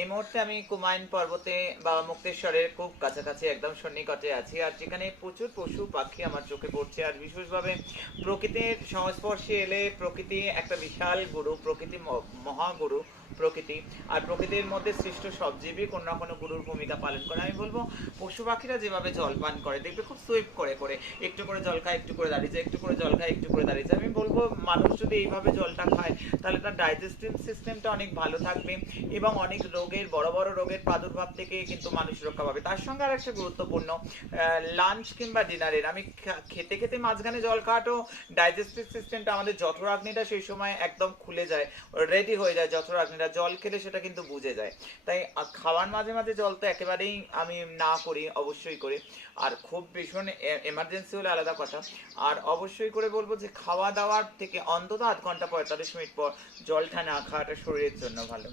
এই মুহূর্তে আমি কুমায়ুন পর্বতে বা মুক্তেশ্বরের খুব কাছাকাছি একদম সন্নিকটে আছি, আর যেখানে প্রচুর পশু পাখি আমার চোখে পড়ছে। আর বিশেষভাবে প্রকৃতির সংস্পর্শে এলে প্রকৃতি একটা বিশাল গুরু, প্রকৃতি মহাগুরু প্রকৃতি। আর প্রকৃতির মধ্যে সৃষ্ট সব জীবই কোনো না কোনো গুরুর ভূমিকা পালন করে। আমি বলবো পশু পাখিরা যেভাবে জল পান করে দেখবে খুব সুইপ করে করে, একটু করে জল খায় একটু করে দাঁড়িয়ে যায়, একটু করে জল খায় একটু করে দাঁড়িয়ে যায়। আমি বলবো মানুষ যদি এইভাবে জলটা খায় তাহলে তার ডাইজেস্টিভ সিস্টেমটা অনেক ভালো থাকবে এবং অনেক রোগের, বড় বড় রোগের প্রাদুর্ভাব থেকে কিন্তু মানুষ রক্ষা পাবে। তার সঙ্গে আর একটা গুরুত্বপূর্ণ, লাঞ্চ কিংবা ডিনারের আমি খেতে খেতে মাঝখানে জল খাওয়াটাও ডাইজেস্টিভ সিস্টেমটা, আমাদের জঠরাগ্নিটা সেই সময় একদম খুলে যায়, রেডি হয়ে যায় জঠরাগ্নিটা, জল খেলে সেটা কিন্তু বুঝে যায়। তাই খাওয়ার মাঝে মাঝে জল তো একেবারেই আমি না করি, অবশ্যই করি। আর খুব ভীষণ এমার্জেন্সি হলে আলাদা কথা। আর অবশ্যই করে বলবো যে খাওয়া দাওয়ার থেকে অন্তত আধ ঘন্টা 45 মিনিট পর জলটা না খাওয়াটা শরীরের জন্য ভালো।